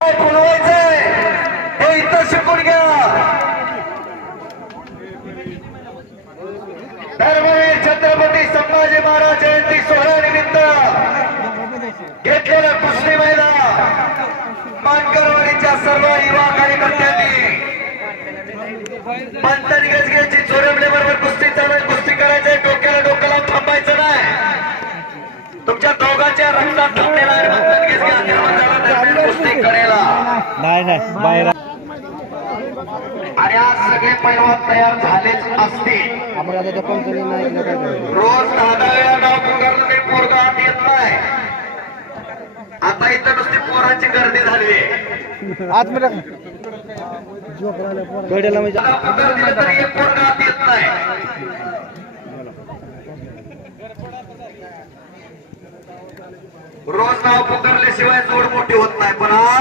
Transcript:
बोलवायचंय हे इथं शिकून घ्या. धर्मवीर छत्रपती संभाजी महाराज जयंती सोहळ्यानिमित्त घेतलेल्या कुस्ती मैदान मानकरवाडीच्या सर्व युवा कार्यकर्त्यांनी पंतन गजगेची चोरमल्याबरोबर कुस्ती चालू आहे. कुस्ती करायचंय, डोक्याला डोक्याला थांबायचं नाही. तुमच्या दोघांच्या रक्तात थांबलेला आहे पंतन गजगे आशीर्वाद झाला दरम्यान कुस्ती करायला नाही बाहेर. आणि आज सगळे पैलवान तयार झालेच असतील. रोज 10 वेळा नाव पुकारलं काही पोरगा आत येत नाही. आता इथं नुसती पोरांची गर्दी झाली आहे. आतमध्ये नाव पुकार दिलं तरी एक पोरगा आत येत नाही. रोज नाव पुकारल्याशिवाय जोड मोठी होत नाही. पण आज